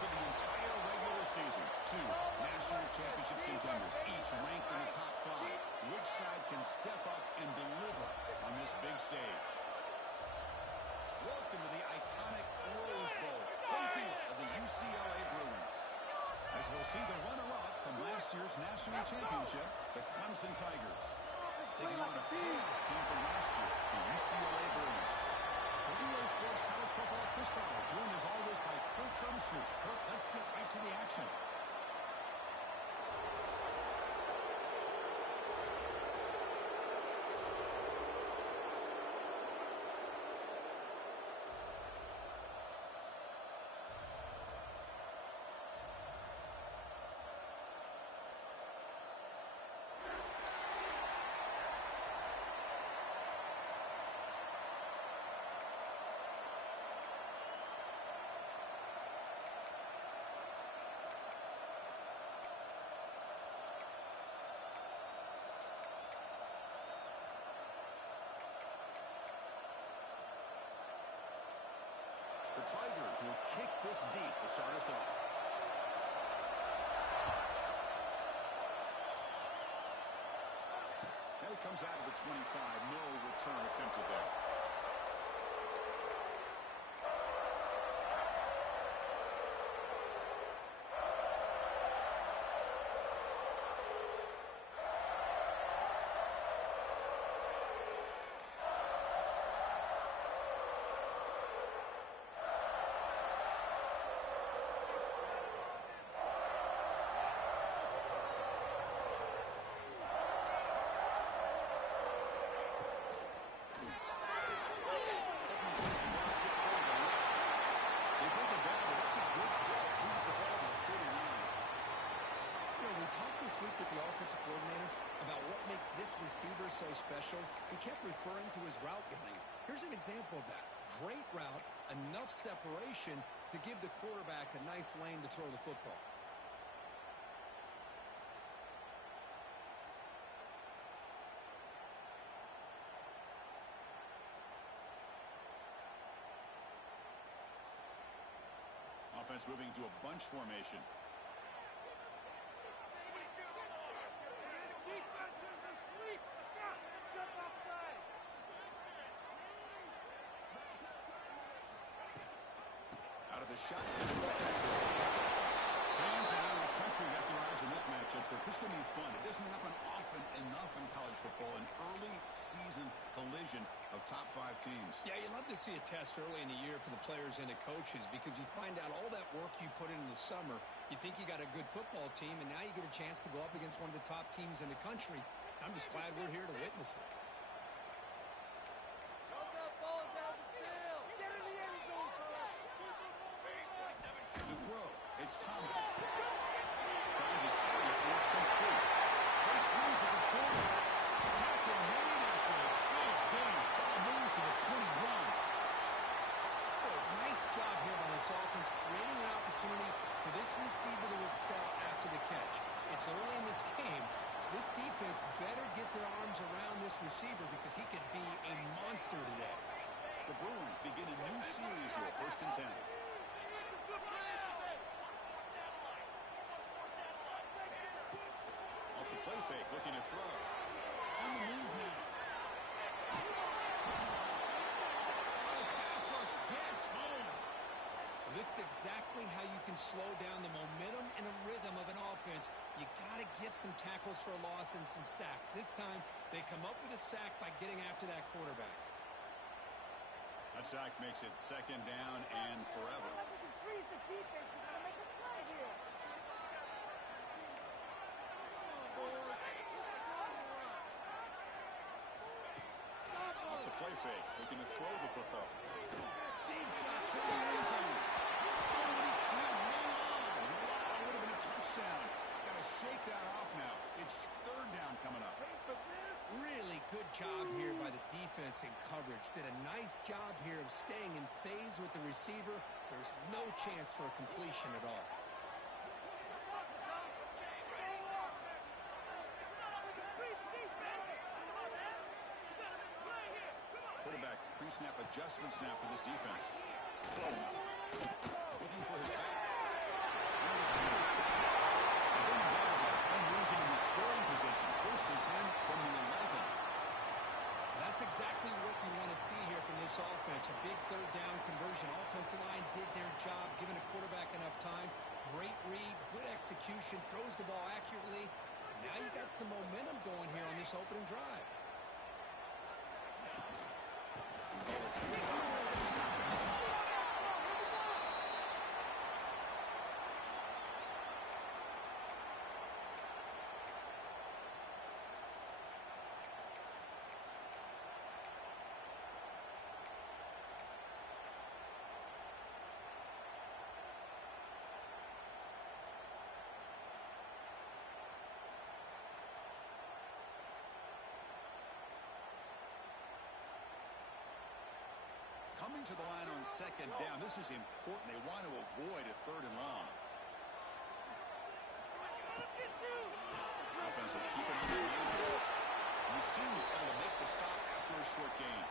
of the entire regular season. Two national championship contenders, each ranked in the top 5. Which side can step up and deliver on this big stage? Welcome to the iconic Rose Bowl, home field of the UCLA Bruins. As we'll see the runner-up from last year's national championship, the Clemson Tigers. Taking on a playoff team from last year, the UCLA Bruins. For UA Sports College Football, Chris Fowler, joined as always by Kirk Hermstreet. Kirk, let's get right to the action. The Tigers will kick this deep to start us off. And it comes out of the 25. No return attempted there. This receiver so special. He kept referring to his route running. Here's an example of that. Great route, enough separation to give the quarterback a nice lane to throw the football. Offense moving to a bunch formation. Out of the shotgun. Fans around the country got their eyes on this matchup, but this is going to be fun. It doesn't happen often enough in college football, an early season collision of top 5 teams. Yeah, you love to see a test early in the year for the players and the coaches because you find out all that work you put in the summer. You think you got a good football team, and now you get a chance to go up against one of the top teams in the country. I'm just glad we're here to witness it. It's Thomas. Finds his target, and it's complete. Great swings at the 40. Tackle made after a big gain. Ball moves to the 21. Oh, nice job here by this offense, creating an opportunity for this receiver to excel after the catch. It's early in this game, so this defense better get their arms around this receiver because he could be a monster today. The Bruins begin a new series here, 1st and 10. Play fake, looking to throw. On the move now. Oh, pass rush gets home. This is exactly how you can slow down the momentum and the rhythm of an offense. You got to get some tackles for a loss and some sacks. This time, they come up with a sack by getting after that quarterback. That sack makes it 2nd down and forever. We can freeze the defense. We got to make a play here. Off the play fake, looking to throw the football. Deep shot toward the end zone. Oh, he can't hang on. Wow, would have been a touchdown. Got to shake that off now. It's 3rd down coming up. Really good job here by the defense in coverage. Did a nice job here of staying in phase with the receiver. There's no chance for a completion at all. Quarterback pre-snap adjustment snap for this defense. Looking for his back. receiver's got it. And then the running back then moves him into scoring position. First and 10 from the 11. That's exactly what you want to see here from this offense. A big third down conversion. Offensive line did their job, giving a quarterback enough time. Great read, good execution, throws the ball accurately. And now you got some momentum going here on this opening drive. Coming to the line on second down, this is important. They want to avoid a third and long. Offense will keep it on the ground. You see him able to make the stop after a short gain.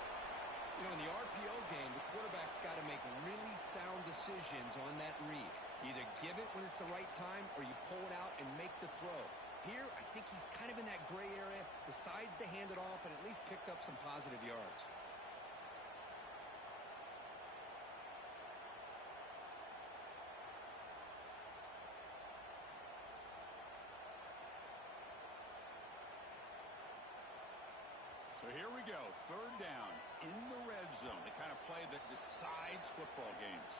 You know, in the RPO game, the quarterback's got to make really sound decisions on that read. Either give it when it's the right time or you pull it out and make the throw. Here, I think he's kind of in that gray area, decides to hand it off and at least picked up some positive yards. So here we go, third down in the red zone, the kind of play that decides football games.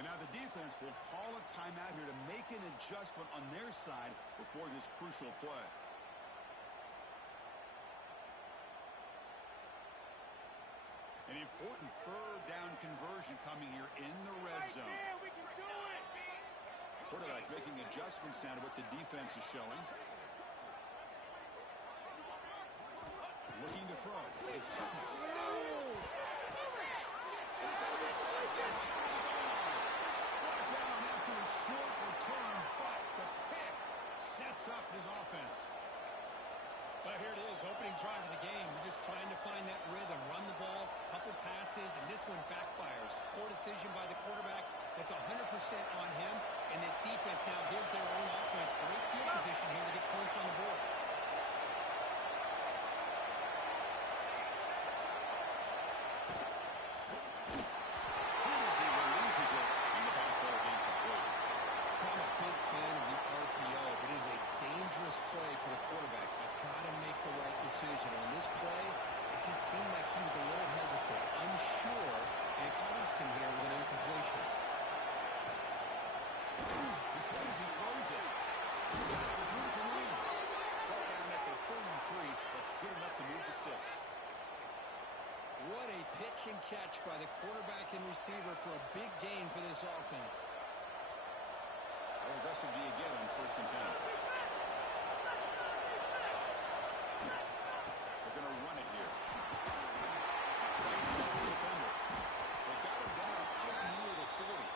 And now the defense will call a timeout here to make an adjustment on their side before this crucial play. An important third down conversion coming here in the red zone. There, we can do it. Quarterback making adjustments now to what the defense is showing. Looking to throw. It's toughness. And it's on his side. Brought down after a short return, but the pick sets up his offense. Well, here it is, opening drive of the game. We're just trying to find that rhythm, run the ball, a couple passes, and this one backfires. Poor decision by the quarterback. That's 100% on him, and this defense now gives their own offense great field position here to get points on the board. Play for the quarterback. You got to make the right decision. On this play, it just seemed like he was a little hesitant, unsure, and it cost him here with an incompletion. As good as he throws it. With room to move. Ball down at the 33. That's good enough to move the sticks. What a pitch and catch by the quarterback and receiver for a big gain for this offense. How aggressive do you get on first and 10? Run it here. Defender. They got him down out near the 40.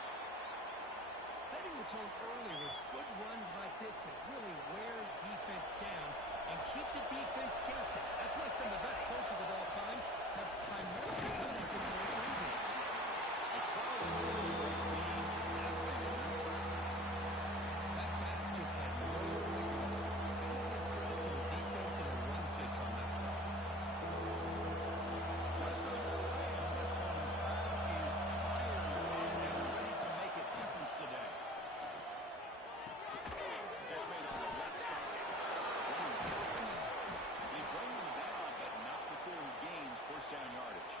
Setting the tone early with good runs like this can really wear defense down and keep the defense guessing. That's why some of the best coaches of all time have primarily done it with their run games. They try to do it with that back just had nowhere to go. Gotta give credit to the defense and the run fix on that play. Just underway, and this one is firing and ready to make a difference today. Catch made on the left side. They bring him down, but not before he gains first down yardage.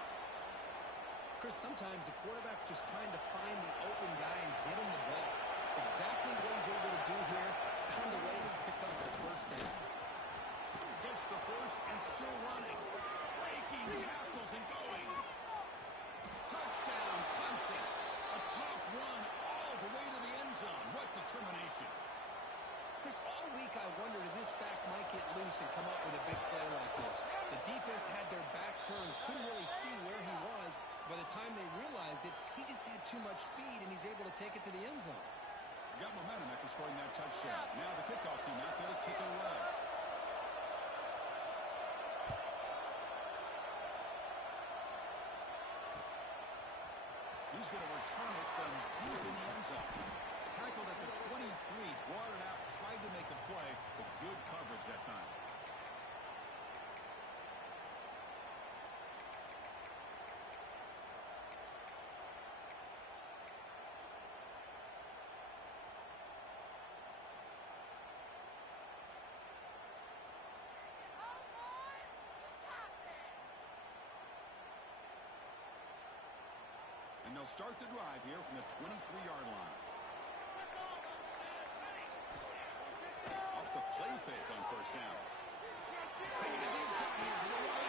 Chris, sometimes the quarterback's just trying to find the open guy and get him the ball. It's exactly what he's able to do here. Found a way to pick up the first down. Gets the first and still running. Breaking tackles and going. Touchdown, Clemson. A tough run all the way to the end zone. What determination. Chris, all week I wondered if this back might get loose and come up with a big play like this. The defense had their back turned, couldn't really see where he was. By the time they realized it, he just had too much speed, and he's able to take it to the end zone. Got momentum after scoring that touchdown. Now the kickoff team out there to kick it away. He's going to return it from deep in the end zone. Tackled at the 23, brought it out, tried to make a play, but good coverage that time. And they'll start the drive here from the 23-yard line. Off the play fake on first down. Taking a deep shot here to the right.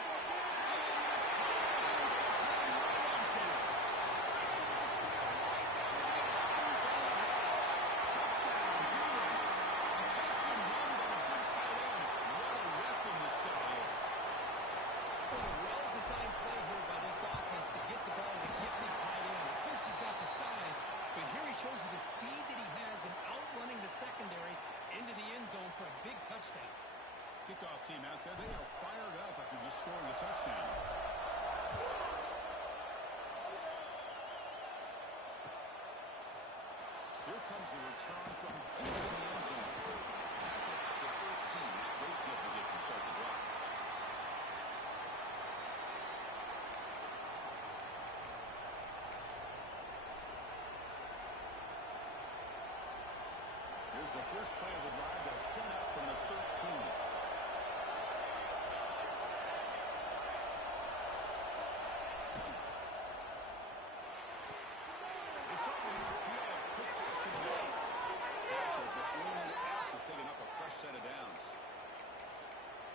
Touchdown, Bruins. A catch and run by the big tight end. What a weapon this guy is. What a well-designed play here by this offense to get the ball to the gifted tight end. Of course, he's got the size, but here he shows you the speed that he has in outrunning the secondary into the end zone for a big touchdown. Kickoff team out there, they are fired up after just scoring a touchdown. Here comes the return from deep in the end zone. Tackle at the 13. Great field position to start the drive. Here's the first play of the drive. They'll set up from the 13. They certainly need to play a quick pass to the right. Tackled, but only after picking up a fresh set of downs.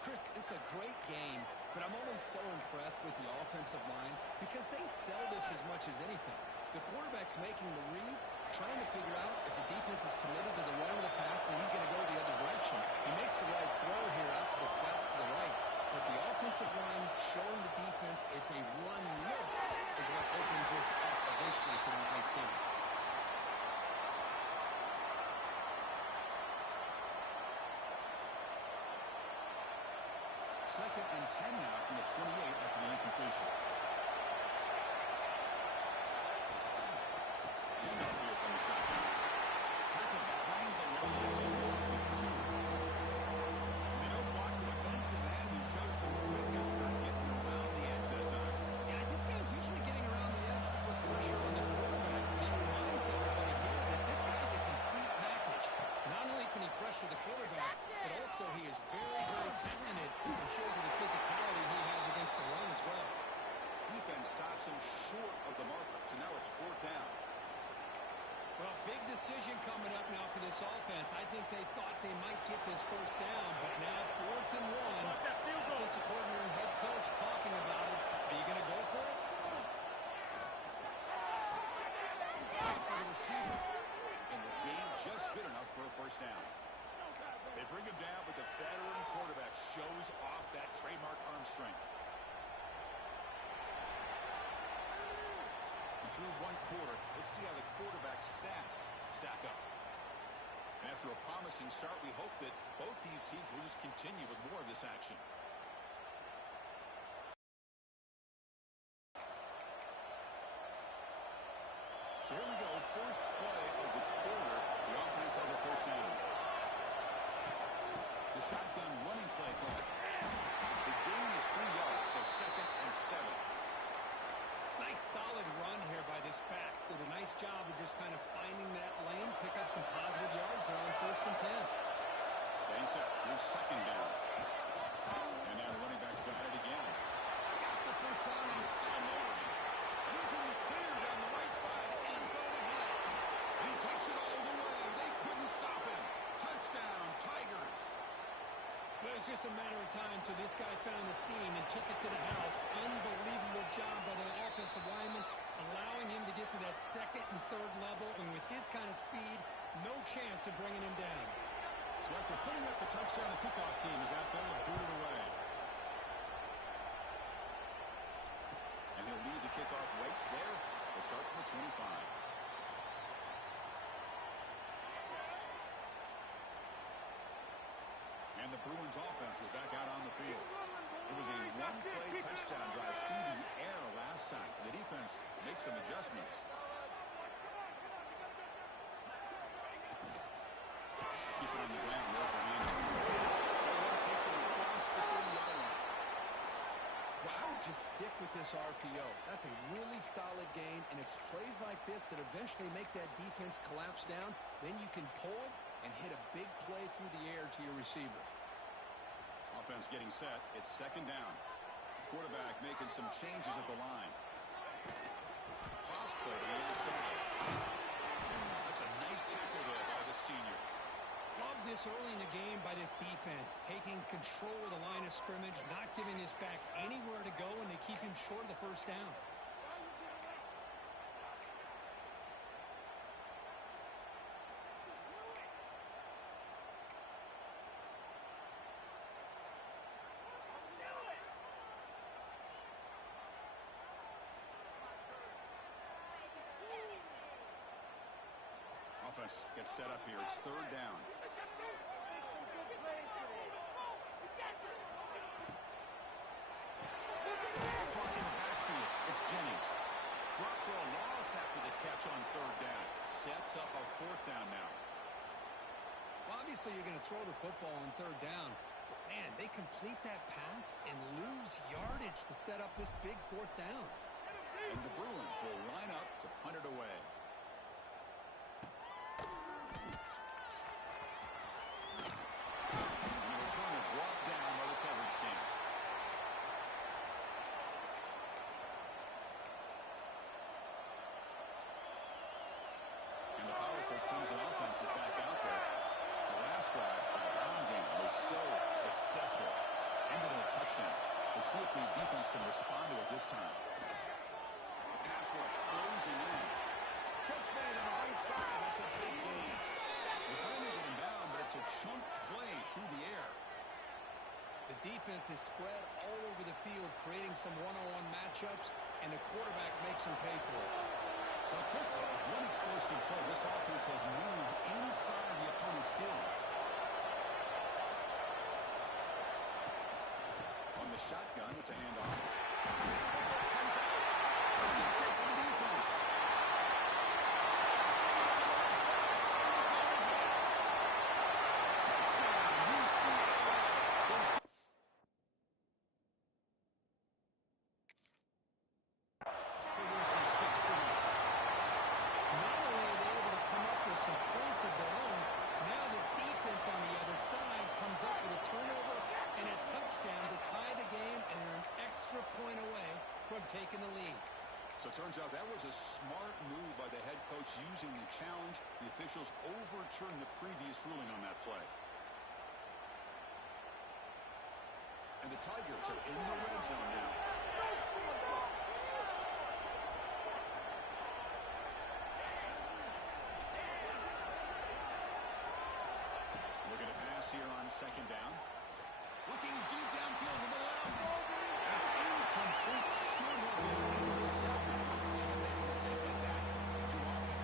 Chris, this is a great game, but I'm always so impressed with the offensive line because they sell this as much as anything. The quarterback's making the read, trying to figure out if the defense is committed to the run of the pass, then he's going to go the other direction. He makes the right throw here out to the flat to the right, but the offensive line showing the defense it's a run look is what opens this up eventually for a nice game. Second and 10 now from the 28 after the incompletion. And up here from the shotgun. Tackle behind the line. It's a loss of 2. They don't block the defensive end and show some quickness for getting around the edge that time. Yeah, this guy's usually getting around the edge to put pressure on the quarterback. He reminds everybody here that this guy's a complete package. Not only can he pressure the quarterback, but also he is very, very talented and shows you the physicality he has against the run as well. Defense stops him short of the marker, so now it's 4th down. Well, big decision coming up now for this offense. I think they thought they might get this first down, but now 4th and 1. Offensive coordinator and head coach talking about it. Are you going to go for it? For the receiver. And the game just good enough for a first down. They bring him down, but the veteran quarterback shows off that trademark arm strength. And through one quarter, let's see how the quarterback's stats stack up. And after a promising start, we hope that both these teams will just continue with more of this action. So here we go, first play of the quarter. The offense has a first down. The shotgun running play call. The gain is 3 yards, so 2nd and 7. Nice solid run here by this back. Did a nice job of just kind of finding that lane, pick up some positive yards there on 1st and 10. Getting set. Here's 2nd down. And now the running back's got it again. Got the first down and still motoring. And he's in the clear down the right side. End zone ahead. He takes it all the way. They couldn't stop him. Touchdown, Tigers. But it was just a matter of time till this guy found the seam and took it to the house. Unbelievable job by the offensive lineman, allowing him to get to that 2nd and 3rd level. And with his kind of speed, no chance of bringing him down. So after putting up a touchdown, the kickoff team is out there to boot it away. And he'll lead the kickoff right there. We'll start from the 25. And the Bruins offense is back out on the field. It was a one-play touchdown drive through the air last time. The defense makes some adjustments. to stick with this RPO. That's a really solid gain, and it's plays like this that eventually make that defense collapse down. Then you can pull it and hit a big play through the air to your receiver. Offense getting set. It's second down. Quarterback making some changes at the line. Toss play to the inside. That's a nice tackle there by the senior. Love this early in the game by this defense, taking control of the line of scrimmage, not giving this back anywhere to go, and they keep him short of the first down. Offense gets set up here. It's third down. Caught in the backfield. It's Jennings. Brought for a loss after the catch on third down. Sets up a fourth down now. Well, obviously you're going to throw the football on third down. But, man, they complete that pass and lose yardage to set up this big fourth down. And the Bruins will line up to punt it away. Brought down by the coverage team. And the powerful Clemson offense is back out there. The last drive, the ground game, was so successful. Ended in a touchdown. We'll see if the defense can respond to it this time. The pass rush closing in. Catch made on the right side. That's a big gain. They finally get him down, but it's a chunk play through the air. The defense is spread all over the field, creating some one-on-one matchups, and the quarterback makes them pay for it. So quickly, with one explosive play, this offense has moved inside the opponent's 40. On the shotgun, it's a handoff. Comes out. It's good for the defense. Touchdown, UCLA. Produces 6 points. Not only are they able to come up with some points of their own, now the defense on the other side comes up with a turnover and a touchdown to tie the game, and they're an extra point away from taking the lead. So it turns out that was a smart move by the head coach using the challenge. The officials overturned the previous ruling on that play. And the Tigers are in the red zone now. Looking to pass here on second down. Looking deep downfield to the left. That's incomplete. Should have been intercepted. Don't see him making a mistake like that too often.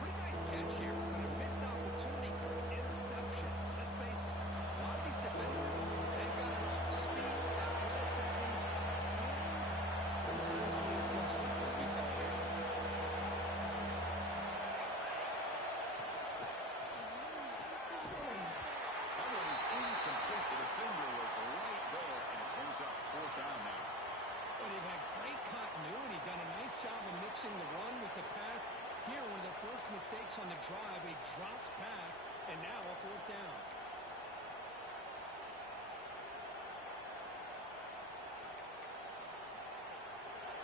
Pretty nice catch here, but a missed opportunity for an interception. Let's face it, a lot of these defenders, they've got enough speed, athleticism, and sometimes a little question, as we saw here. That one is incomplete. The defender was right there, and it brings up fourth down now. Well, they've had great continuity, done a nice job of mixing the run with the pass. Here, one of the first mistakes on the drive, a dropped pass, and now a fourth down.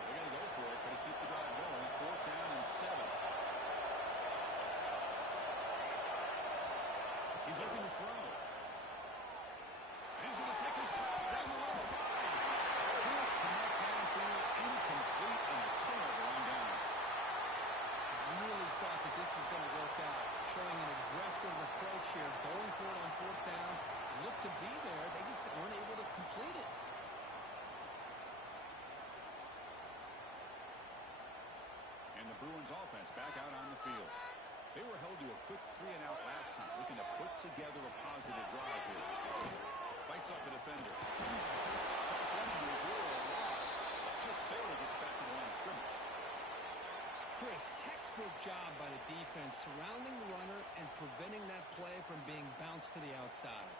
They're going to go for it, but to keep the drive going. Fourth down and 7. He's looking to throw. And he's going to take a shot down the left side. Can't connect downfield, incomplete, and a turnover on downs. Really thought that this was going to work out, showing an aggressive approach here, going for it on fourth down. Looked to be there, they just weren't able to complete it. And the Bruins offense back out on the field. They were held to a quick 3-and-out last time, looking to put together a positive drive here. Bites off a defender. Tough run to avoid a loss. Just barely gets back to the line of scrimmage. Chris, textbook job by the defense, surrounding the runner and preventing that play from being bounced to the outside.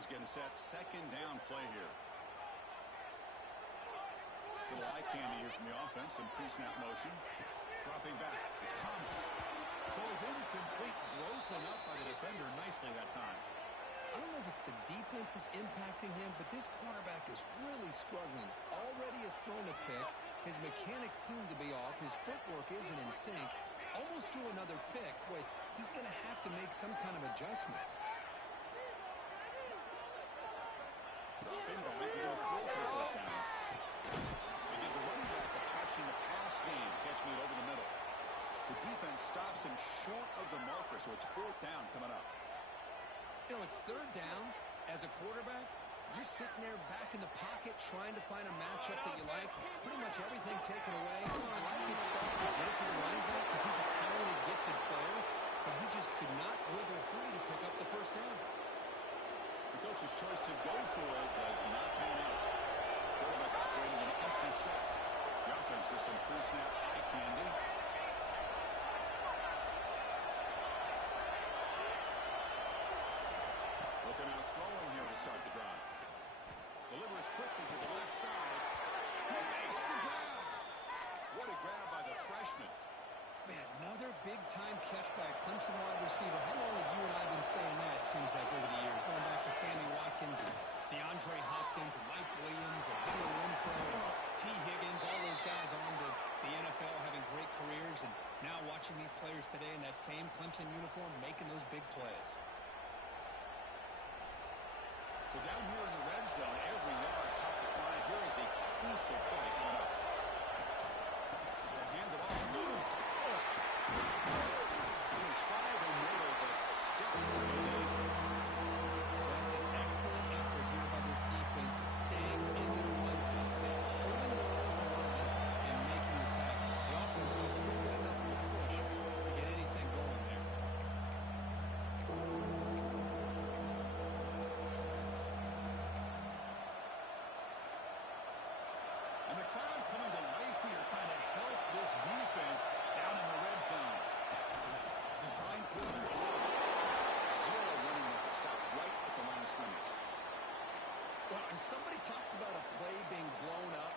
defense getting set. Second down play here. Little eye candy here from the offense. Some pre-snap motion. Dropping back. It's Thomas. Falls incomplete. Broken up by the defender nicely that time. I don't know if it's the defense that's impacting him, but this quarterback is really struggling. Already has thrown a pick. His mechanics seem to be off. His footwork isn't in sync. Almost threw another pick. Boy, he's going to have to make some kind of adjustments. Dropping back. We're going to throw for the first down. They give the running back a touch in the pass game. Catch me over the middle. The defense stops him short of the marker, so it's fourth down coming up. You know, it's third down. As a quarterback, you're sitting there back in the pocket trying to find a matchup that you like. Pretty much everything taken away. I like his thought to get it to the running back because he's a talented, gifted player, but he just could not wiggle free to pick up the first down. The coach's choice to go for it does not pan out. Quarterback operating an empty set. The offense with some pre-snap eye candy. Looking out throwing here to start the drive. Delivers quickly to the left side. He makes the grab. What a grab by the freshman. Man, another big-time catch by a Clemson wide receiver. How long have you and I been saying that, it seems like, over the years? Going back to Sammy Watkins and DeAndre Hopkins and Mike Williams and Hunter Renfrow and T. Higgins, all those guys on to the NFL having great careers, and now watching these players today in that same Clemson uniform making those big plays. So down here in the red zone, every yard tough to find. Here is a crucial play coming up. They hand it off. They try the middle, but still. That's an excellent effort here by this defense, staying in the run phase, staying holding the ball at the line and making the tackle. The offense just couldn't get enough of a push to get anything going there. And the crowd coming to life here, trying to help this defense down in the red zone. Design pullback. Zero running left. Stop right at the line of scrimmage. Well, if somebody talks about a play being blown up,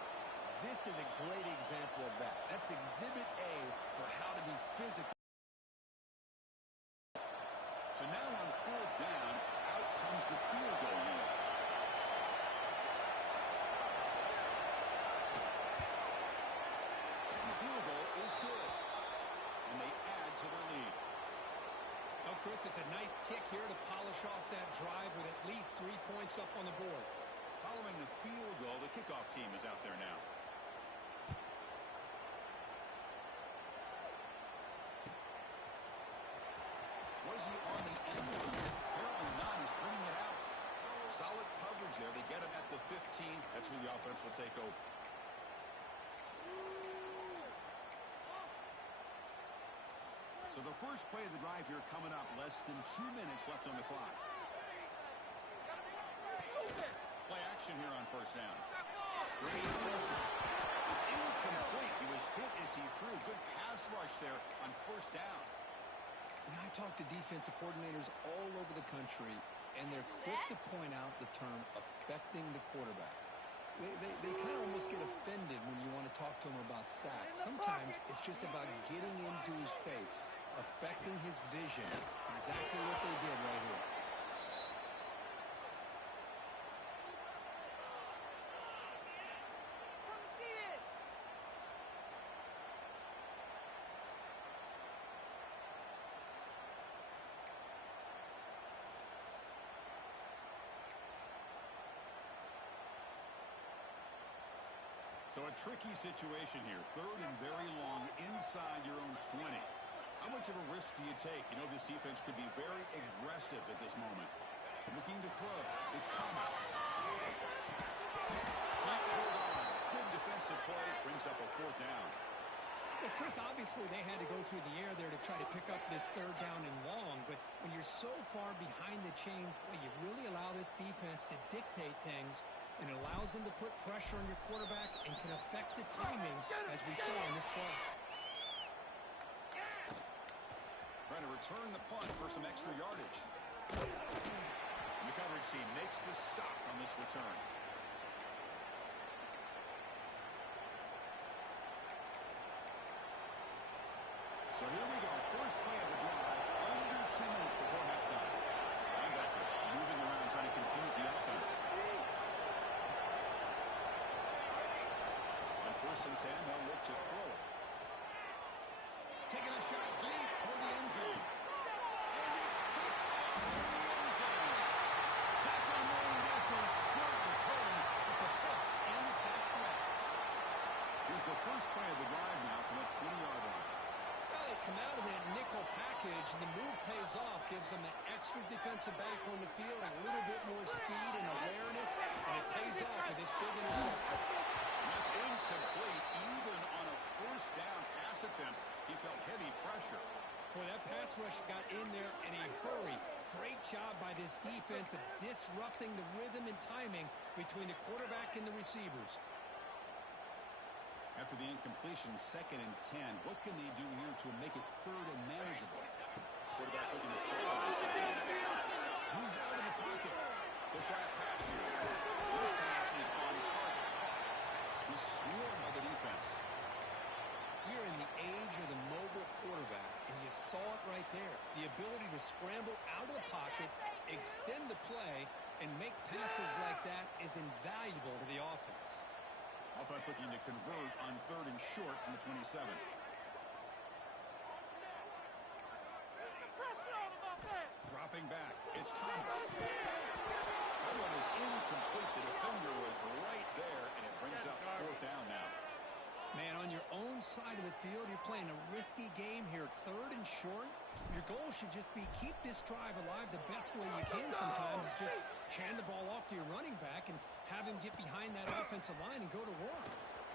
this is a great example of that. That's exhibit A for how to be physical. So now on fourth down, out comes the field goal unit. And the field goal is good. And they add to their lead. Oh, Chris, it's a nice kick here to polish off that drive with at least 3 points up on the board. Following the field goal, the kickoff team is out there now. Was he on the end of it? Apparently not. He's bringing it out. Solid coverage there. They get him at the 15. That's who the offense will take over. So the first play of the drive here coming up. Less than 2 minutes left on the clock. Play action here on first down. Bringing pressure. It's incomplete. He was hit as he threw. Good pass rush there on first down. And I talk to defensive coordinators all over the country, and they're quick to point out the term affecting the quarterback. They kind of almost get offended when you want to talk to them about sacks. Sometimes it's just about getting into his face, affecting his vision. It's exactly what they did right here. So a tricky situation here. Third and very long inside your own 20. How much of a risk do you take? You know, this defense could be very aggressive at this moment. Looking to throw. It's Thomas. Can't hold on. Good defensive play. Brings up a fourth down. Well, Chris, obviously they had to go through the air there to try to pick up this third down and long, but when you're so far behind the chains, boy, you really allow this defense to dictate things, and it allows them to put pressure on your quarterback and can affect the timing, as we saw in this play. Trying to return the punt for some extra yardage. And the coverage team making makes the stop on this return. So here we go. First play of the drive, under 2 minutes before halftime. Linebackers moving around, trying to confuse the offense. On 1st and 10, they'll look to throw it. Taking a shot deep toward the end zone. And it's picked off in the end zone. Tackle made after a short return, but the pick ends that threat. Here's the first play of the drive now from the 20-yard line. Well, they come out of that nickel package, and the move pays off, gives them an extra defensive back on the field, a little bit more speed and awareness, and it pays off for this big interception. And that's incomplete. Even on a first down pass attempt, he felt heavy pressure. Boy, that pass rush got in there in a hurry. Great job by this defense of disrupting the rhythm and timing between the quarterback and the receivers. After the incompletion, 2nd and 10. What can they do here to make it 3rd and manageable? Quarterback looking to throw it on 2nd and 10. Moves out of the pocket. They'll try a pass here. This pass is on target. He's swarmed by the defense. We're in the age of the mobile quarterback, and you saw it right there. The ability to scramble out of the pocket, extend the play, and make passes like that is invaluable to the offense. Offense looking to convert on 3rd and short from the 27. Dropping back. It's Thomas. That one is incomplete. The defender was right there, and it brings up 4th down now. Man, on your own side of the field, you're playing a risky game here, 3rd and short. Your goal should just be keep this drive alive the best way you can sometimes. Just hand the ball off to your running back and have him get behind that offensive line and go to work.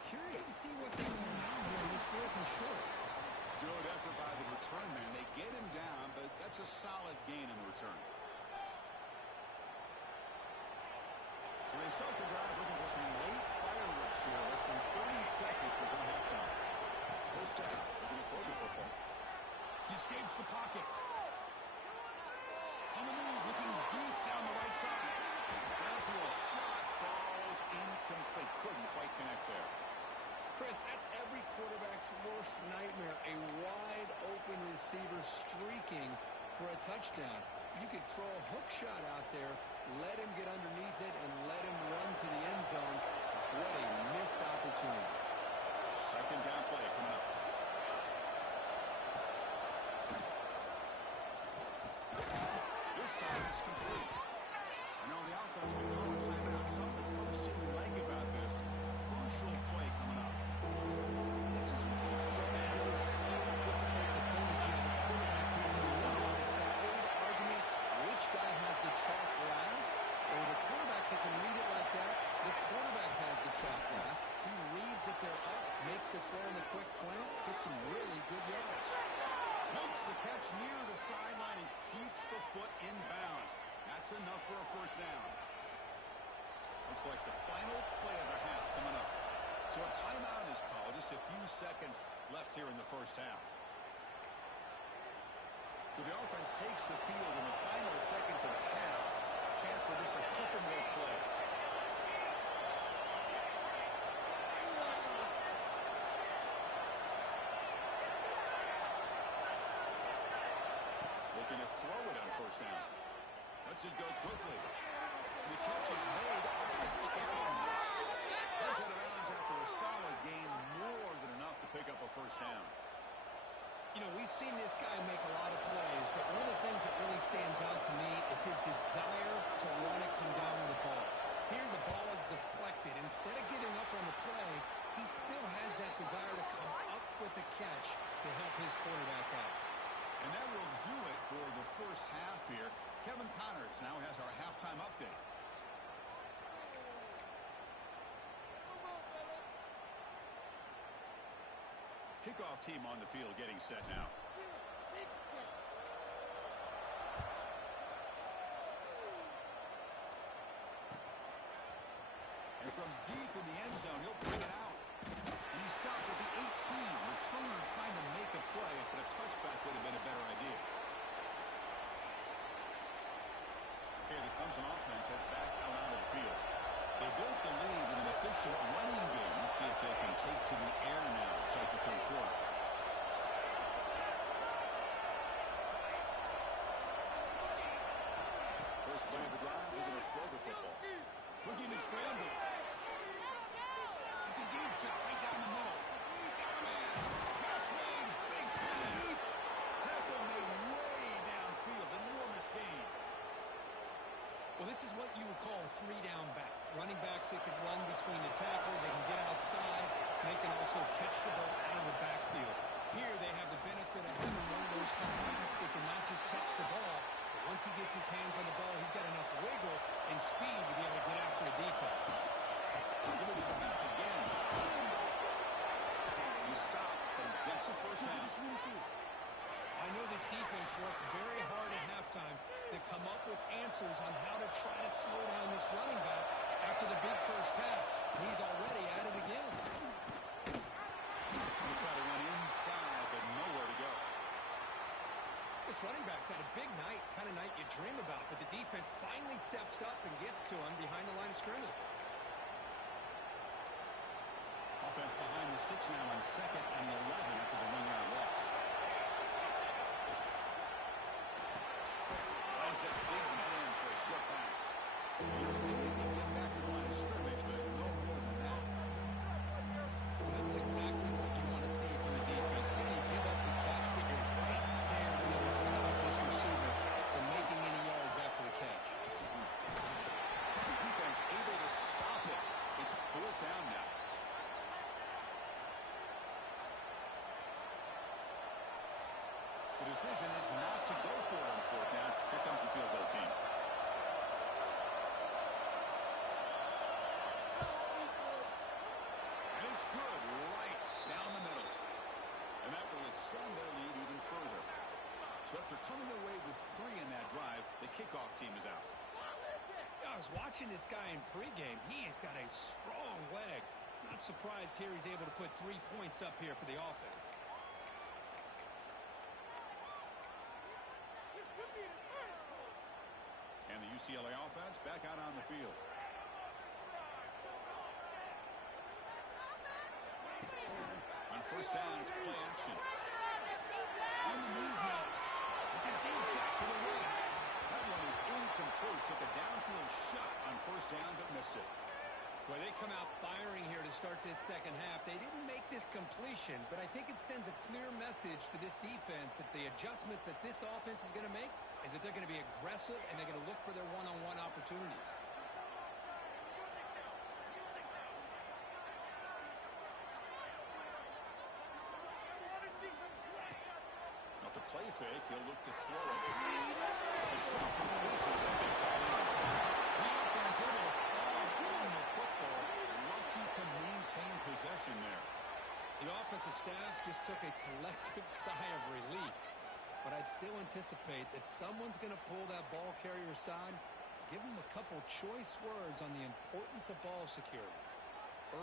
Curious to see what they do now here in this 4th and short. Good effort by the return man. They get him down, but that's a solid gain in the return. So they start the drive looking for some late fireworks here. Less than 30 seconds before halftime. First down. Looking to throw the football. He escapes the pocket. On the move, looking deep down the right side. Downfield shot falls incomplete. Couldn't quite connect there. Chris, that's every quarterback's worst nightmare. A wide open receiver streaking for a touchdown. You could throw a hook shot out there, let him get underneath it, and let him run to the end zone. What a missed opportunity. 2nd down play coming up. This time it's complete. I know the offense will call a timeout. Something the coach didn't like about this. Crucial play coming up. This is what makes the offense so difficult to defend if you have a quarterback who can run. It's that old argument, which guy has the chalk last? Or the quarterback that can read it like that, the quarterback has the chalk last. He reads that they're up, makes the throw in the quick slant, gets some really good yards. Makes the catch near the sideline and keeps the foot in bounds. That's enough for a first down. Looks like the final play of the half coming up. So a timeout is called. Just a few seconds left here in the first half. So the offense takes the field in the final seconds of the half. Chance for just a couple more plays. Looking to throw it on first down. Lets it go quickly. The catch is made off the carry. He's out of bounds after a solid gain, more than enough to pick up a first down. You know, we've seen this guy make a lot of plays, but one of the things that really stands out to me is his desire to want to come down with the ball. Here the ball is deflected. Instead of giving up on the play, he still has that desire to come up with the catch to help his quarterback out. And that will do it for the first half here. Kevin Connors now has our halftime update. Kickoff team on the field getting set now. And from deep in the end zone, he'll bring it out. And he's stopped at the 18. Returner trying to make a play, but a touchback would have been a better idea. Okay, the Clemson offense heads back efficient running game. Let's see if they can take to the air now to start the third quarter. First play of the drive, we're going to throw the football. Looking to scramble. It's a deep shot right down the middle. Got a man. Catch made. Big play. Tackle made way downfield. Enormous gain. Well, this is what you would call a three-down back. Running backs that can run between the tackles. They can get outside. And they can also catch the ball out of the backfield. Here they have the benefit of having one of those kind of backs that can not just catch the ball, but once he gets his hands on the ball, he's got enough wiggle and speed to be able to get after a defense. Give it back again. He stopped, but he gets a first down. I know this defense worked very hard at halftime to come up with answers on how to try to slow down this running back after the big first half. And he's already at it again. He'll try to run inside, but nowhere to go. This running back's had a big night, kind of night you dream about, but the defense finally steps up and gets to him behind the line of scrimmage. Offense behind the 6 now on 2nd and 11 after the 1-yard loss. Finds that big tight end for a short pass. They get back to the line of scrimmage, but no more than that. That's exactly what you want to see from the defense. You give up the catch, but you're right there to be able to stop this receiver from making any yards after the catch. Defense able to stop it. It's 4th down now. The decision is not to go for it on 4th down. Here comes the field goal team. And it's good right down the middle. And that will extend their lead even further. So after coming away with 3 in that drive, the kickoff team is out. I was watching this guy in pregame. He has got a strong leg. Not surprised here he's able to put 3 points up here for the offense. And the UCLA offense back out on the field. On 1st down, it's play action. On the move now. It's a deep shot to the right. That one is incomplete. Took a downfield shot on 1st down, but missed it. Well, they come out firing here to start this second half. They didn't make this completion, but I think it sends a clear message to this defense that the adjustments that this offense is going to make is that they're going to be aggressive and they're going to look for their one-on-one opportunities. Off the play fake, he'll look to throw it. It's a short completion of the big tight end. The offense able to fall on the football. Lucky to maintain possession there. The offensive staff just took a collective sigh of relief. But I'd still anticipate that someone's going to pull that ball carrier aside, give him a couple choice words on the importance of ball security.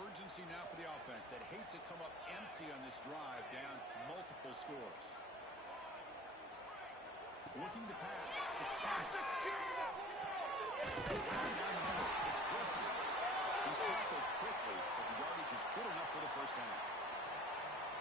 Urgency now for the offense that hate to come up empty on this drive down multiple scores. Looking to pass. It's Thomas. It's Griffin. He's tackled quickly, but the yardage is good enough for the first down.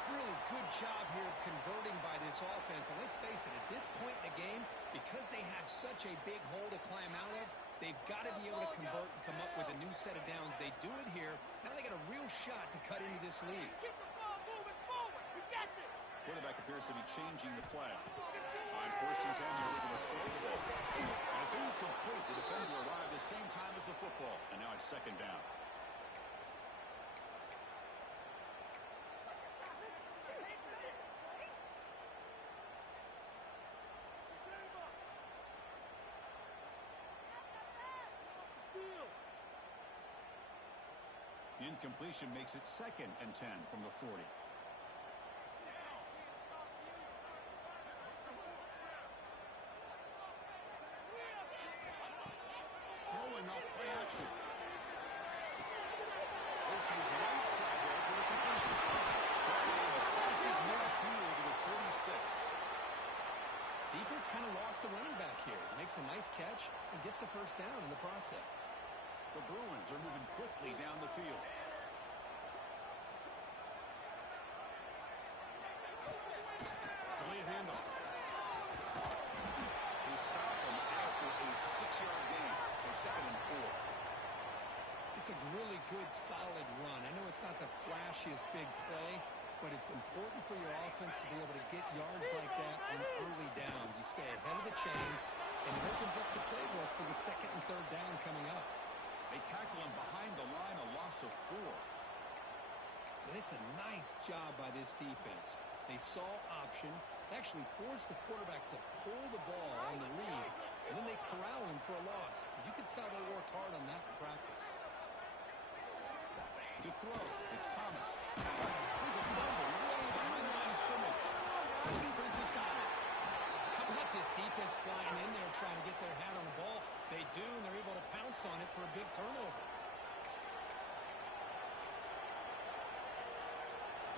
Really good job here of converting by this offense. And let's face it, at this point in the game, because they have such a big hole to climb out of, they've got to be able to convert and come up with a new set of downs. They do it here. Now they got a real shot to cut into this lead. Keep the ball moving forward. We got this. Quarterback appears to be changing the play. On 1st and 10, they're looking to throw the ball. And it's incomplete. The defender arrived the same time as the football. And now it's 2nd down. Incompletion makes it 2nd and 10 from the 40. Throwing up play action. Goes to his right side there for the completion. Passes midfield to the 46. Defense kind of lost the running back here. Makes a nice catch and gets the first down in the process. The Bruins are moving quickly down the field. handoff. He stopped him after a 6-yard gain. So 2nd and 4. It's a really good, solid run. I know it's not the flashiest big play, but it's important for your offense to be able to get yards like that on early downs. You stay ahead of the chains, and it opens up the playbook for the 2nd and 3rd down coming up. They tackle him behind the line, a loss of 4. And it's a nice job by this defense. They saw option, actually forced the quarterback to pull the ball on the lead, and then they corral him for a loss. You could tell they worked hard on that in practice. To throw, it's Thomas. Here's a fumble way behind the line of scrimmage. The defense has got it. How about this defense flying in there trying to get their hat on the ball? They do, and they're able to pounce on it for a big turnover.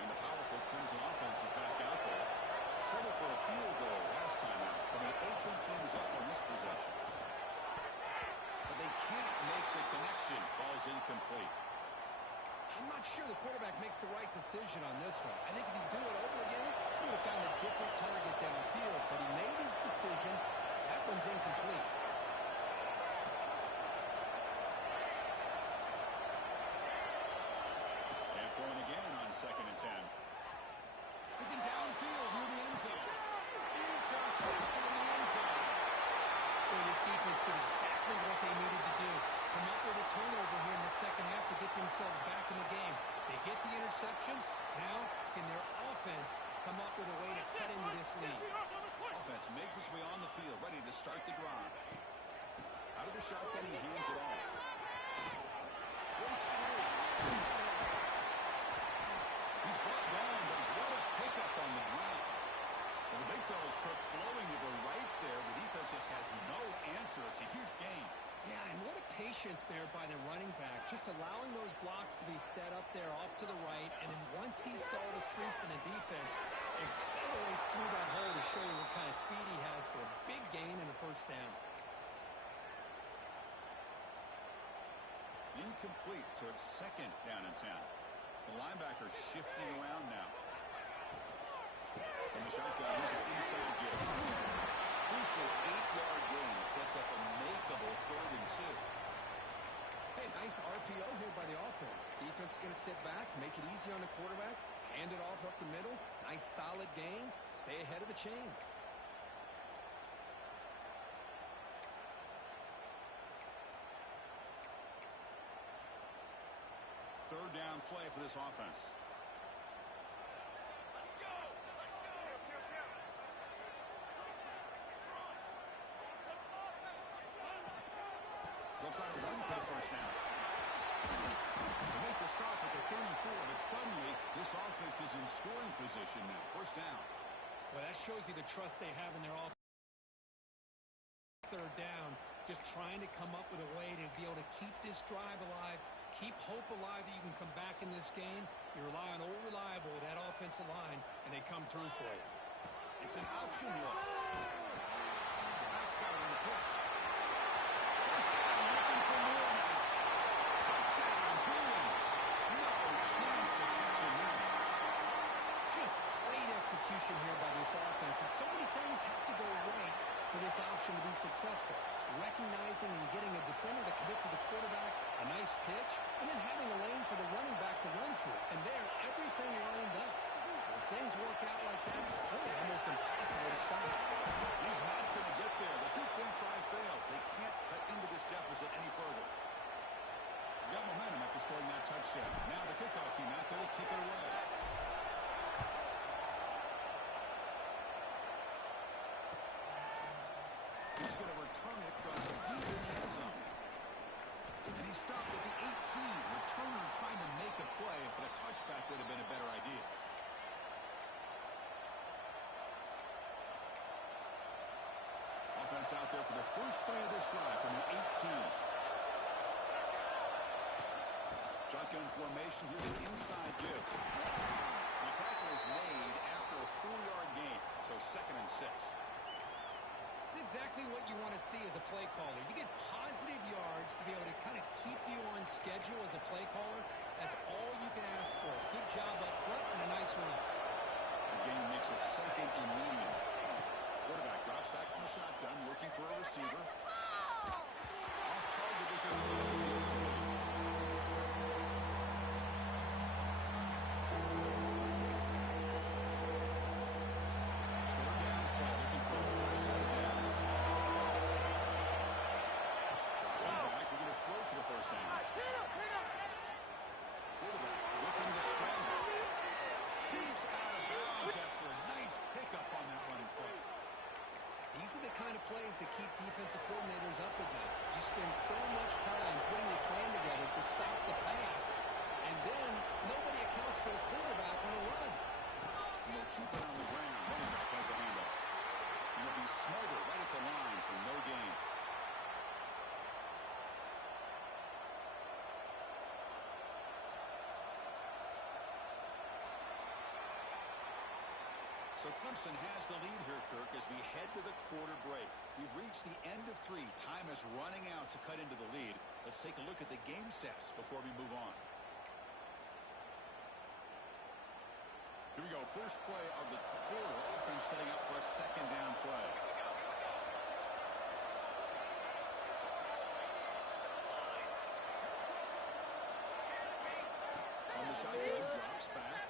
And the powerful Clemson offense is back out there. Settled for a field goal last time out, but they open things up on this possession. But they can't make the connection. Ball's incomplete. I'm not sure the quarterback makes the right decision on this one. I think if he'd do it over again, he would have found a different target downfield, but he made his decision. That one's incomplete. And throwing again on 2nd and 10. Looking downfield near the end zone. Intercepted in the end zone. Boy, this defense did exactly what they needed to do. Come up with a turnover here in the 2nd half to get themselves back in the game. They get the interception. Now, can their offense come up with a way to cut into this lead? Offense makes its way on the field, ready to start the drive. Out of the shotgun, he hands it off. Breaks through. He's brought down, but what a pickup on the ground. And the big fella's Kirk flowing to the right there. The defense just has no answer. It's a huge gain. Yeah, and what a patience there by the running back, just allowing those blocks to be set up there off to the right, and then once he saw the crease in the defense, accelerates through that hole to show you what kind of speed he has for a big gain and a 1st down. Incomplete, so it's 2nd down and 10. The linebacker shifting around now. From the shotgun, here's an inside give. Crucial 8-yard gain sets up a makeable 3rd and 2. Hey, nice RPO here by the offense. Defense is going to sit back, make it easy on the quarterback, hand it off up the middle. Nice solid gain. Stay ahead of the chains. Third down play for this offense. They'll try to run for the 1st down. They make the stop at the 34, but suddenly this offense is in scoring position now. 1st down. Well, that shows you the trust they have in their offense. 3rd down, just trying to come up with a way to be able to keep this drive alive, keep hope alive that you can come back in this game. You rely on old reliable, that offensive line, and they come through for you. It's an option look. The back's got it on the pitch. 1st down, looking for more now. Touchdown, Bruins. No chance to catch him now. Just great execution here by this offense, and so many things have to go right for this option to be successful. Recognizing and getting a defender to commit to the quarterback, a nice pitch, and then having a lane for the running back to run through. And there, everything lined up. When things work out like that, it's really almost impossible to stop. He's not going to get there. The 2-point try fails. They can't cut into this deficit any further. They got momentum after scoring that touchdown. Now the kickoff team out there to kick it away. He's going to return it from deep in the end zone. And he stopped at the 18. Returner trying to make a play, but a touchback would have been a better idea. Offense out there for the first play of this drive from the 18. Shotgun formation. Here's an inside give. The tackle is made after a 4-yard gain, so 2nd and 6. It's exactly what you want to see as a play caller. You get positive yards to be able to kind of keep you on schedule as a play caller. That's all you can ask for. Good job up front and a nice run. The game makes it 2nd and medium. Quarterback drops back from the shotgun, looking for a receiver. Off target with the kind of plays that keep defensive coordinators up at night. You spend so much time putting a plan together to stop the pass, and then nobody accounts for the quarterback on a run. He'll keep it on the ground. Running back has the handoff. And it'll be Smolder right at the line for no gain. So Clemson has the lead here, Kirk, as we head to the quarter break. We've reached the end of 3. Time is running out to cut into the lead. Let's take a look at the game sets before we move on. Here we go. First play of the quarter. Offense setting up for a second down play. On the shotgun, drops back.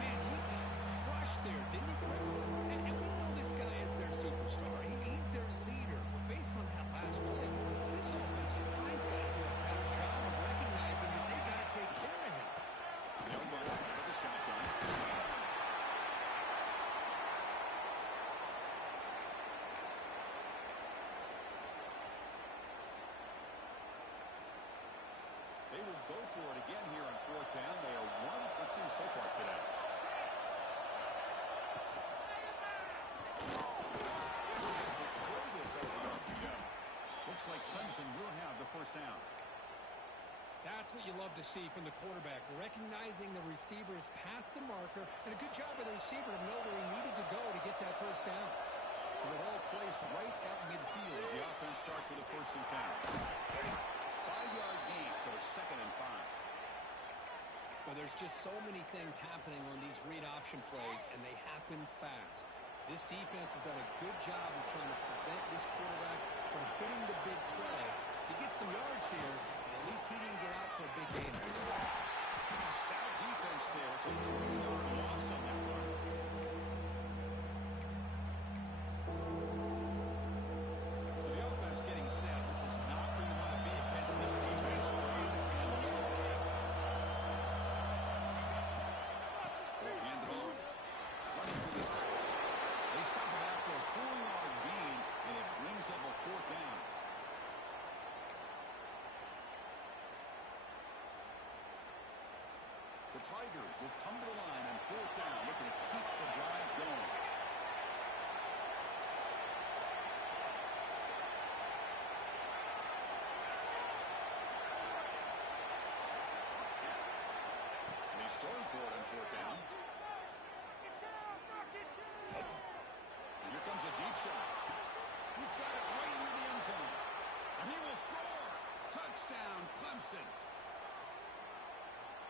Man, he got crushed there, didn't he, Chris? And we know this guy is their superstar. He's their leader. But based on that last play, this offensive line's got to do a better job of recognizing that they got to take care of him. No runner out of the shotgun. They will go for it again here on 4th down. They are 1 for 2 so far today. Throw this out of the RPO. Looks like Clemson will have the first down. That's what you love to see from the quarterback, recognizing the receivers past the marker, and a good job by the receiver to know where he needed to go to get that first down. So the ball placed right at midfield as the offense starts with a 1st and 10. 5-yard gain, so it's 2nd and 5. Well, there's just so many things happening on these read option plays, and they happen fast. This defense has done a good job of trying to prevent this quarterback from hitting the big play. He gets some yards here, but at least he didn't get out for a big gain. Stout defense there. It's a 3-yard loss on that run. So the offense getting set. This is not where you want to be against this defense. 3rd and long. They'll hand it off. Running for the tackle. They stop it after a 4-yard gain, and it brings up a 4th down. The Tigers will come to the line on 4th down, looking to keep the drive going. And he's throwing for it on 4th down. And here comes a deep shot. He's got it right near the end zone. And he will score. Touchdown, Clemson.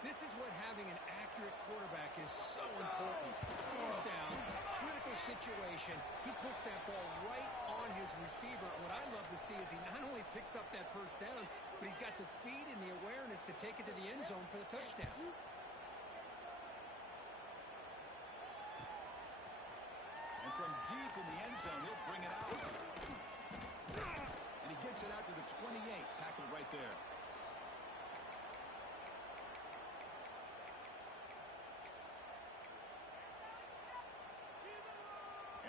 This is what having an accurate quarterback is so important. 4th down, critical situation. He puts that ball right on his receiver. What I love to see is he not only picks up that first down, but he's got the speed and the awareness to take it to the end zone for the touchdown. And from deep in the end zone, he'll bring it out. And he gets it out to the 28, tackled right there.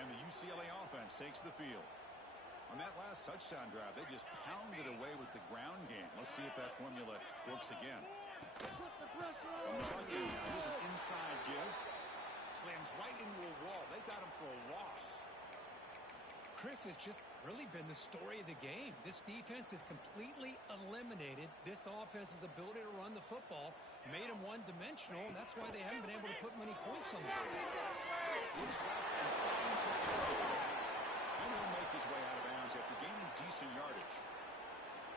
And the UCLA offense takes the field. On that last touchdown drive, they just pounded away with the ground game. Let's see if that formula works again. On the shotgun now, here's an inside give. Slams right into a wall. They got him for a loss. Chris has just really been the story of the game. This defense has completely eliminated this offense's ability to run the football, made them one-dimensional, and that's why they haven't been able to put many points on the board. Looks left and finds his target. And he'll make his way out of bounds after gaining decent yardage.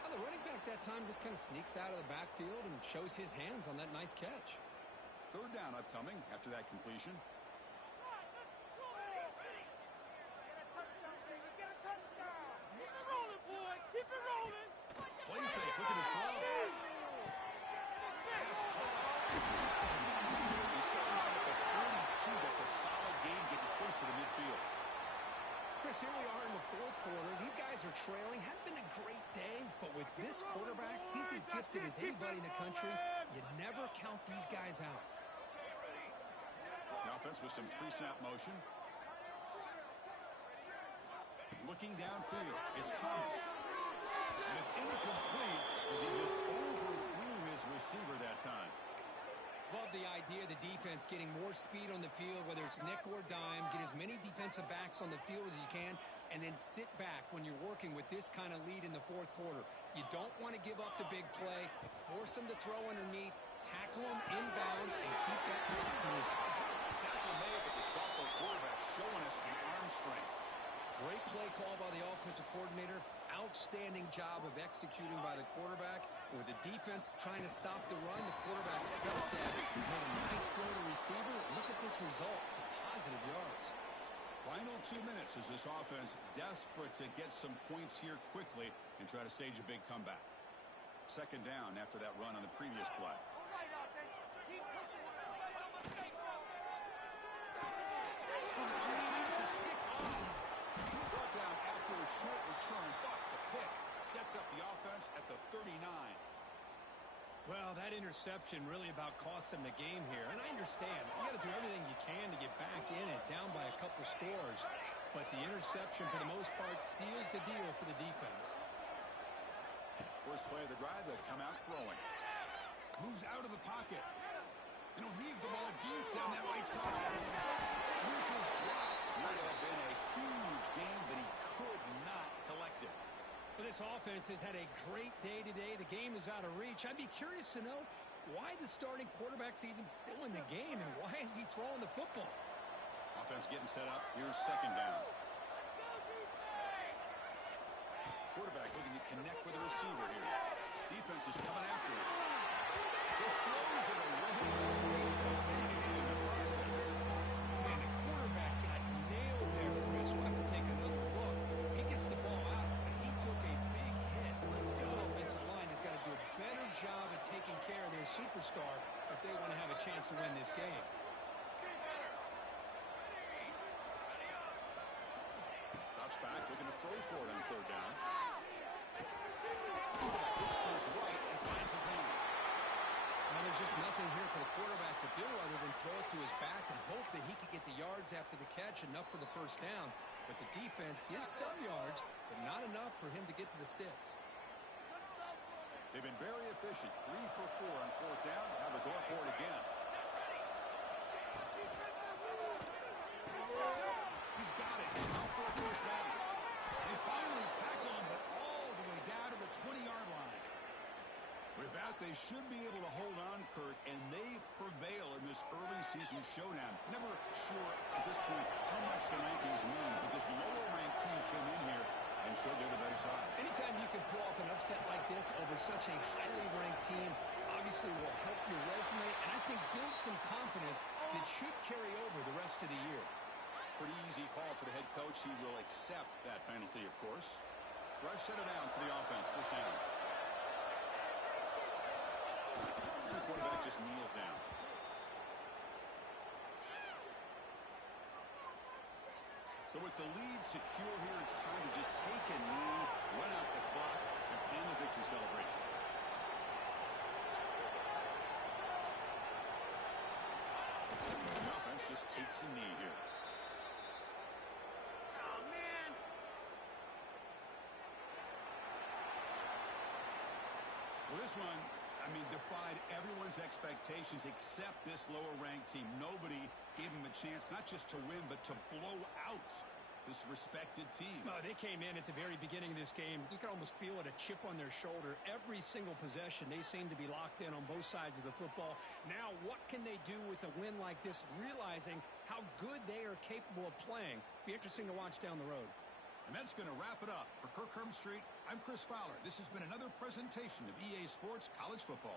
Well, the running back that time just kind of sneaks out of the backfield and shows his hands on that nice catch. third down upcoming after that completion. Keep it rolling. Play fake, looking to throw. Pass caught. He's starting out at the 42. That's a solid gain, getting closer to midfield. Chris, here we are in the fourth quarter. These guys are trailing. Hadn't been a great day, but with this quarterback, he's as gifted as anybody in the country. You never count these guys out. The offense with some pre-snap motion. Looking downfield, it's Thomas. And it's incomplete as he just overthrew his receiver that time. Love the idea of the defense getting more speed on the field, whether it's nickel or dime, get as many defensive backs on the field as you can, and then sit back when you're working with this kind of lead in the fourth quarter. You don't want to give up the big play, force them to throw underneath, tackle them inbounds, and keep that play moving. Tackle made, but the sophomore quarterback showing us the arm strength. Great play call by the offensive coordinator. Outstanding job of executing by the quarterback. With the defense trying to stop the run, the quarterback felt that. Made a nice throw to receiver. Look at this result. Some positive yards. Final 2 minutes as this offense desperate to get some points here quickly and try to stage a big comeback. Second down after that run on the previous play. All right, offense. Keep pushing. Brought down after a short return, but the pick sets up the offense at the 39. Well, that interception really about cost them the game here. And I understand. You got to do everything you can to get back in it, down by a couple scores. But the interception, for the most part, seals the deal for the defense. First play of the drive, they come out throwing. Moves out of the pocket. And he'll heave the ball deep down that right side. Here's his dropped. Would have been a huge game, but he could not collect it. Well, this offense has had a great day today. The game is out of reach. I'd be curious to know why the starting quarterback's even still in the game, and why is he throwing the football? Offense getting set up. Here's second down. Quarterback looking to connect with the receiver here. Defense is coming after him. This throws it away. Takes a big hit in the process. Man, the quarterback got nailed there, Chris. We'll have to take another look. He gets the ball out, but he took a big hit. This offensive line has got to do a better job of taking care of their superstar if they want to have a chance to win this game. Drops back, looking to throw for it on third down. Looks to his right and finds his man. Well, there's just nothing here for the quarterback to do other than throw it to his back and hope that he could get the yards after the catch, enough for the first down. But the defense gives some yards, but not enough for him to get to the sticks. They've been very efficient. 3 for 4 on fourth down. Now they're going for it again. He's got it. Now for a first down. They finally tackle him, but all the way down to the 20-yard line. With that, they should be able to hold on, Kurt, and they prevail in this early season showdown. Never sure at this point how much the rankings mean, but this lower-ranked team came in here and showed they're the better side. Anytime you can pull off an upset like this over such a highly ranked team, obviously will help your resume, and I think build some confidence that should carry over the rest of the year. Pretty easy call for the head coach. He will accept that penalty, of course. Fresh set of downs for the offense. First down. The quarterback just kneels down. So with the lead secure here, it's time to just take a knee, run out the clock, and plan the victory celebration. The offense just takes a knee here. Oh, man. Well, this one, defied everyone's expectations except this lower-ranked team. Nobody gave them a chance not just to win, but to blow out this respected team. No, they came in at the very beginning of this game. You could almost feel it, a chip on their shoulder. Every single possession, they seem to be locked in on both sides of the football. Now, what can they do with a win like this, realizing how good they are capable of playing? Be interesting to watch down the road. And that's going to wrap it up. For Kirk Street, I'm Chris Fowler. This has been another presentation of EA Sports College Football.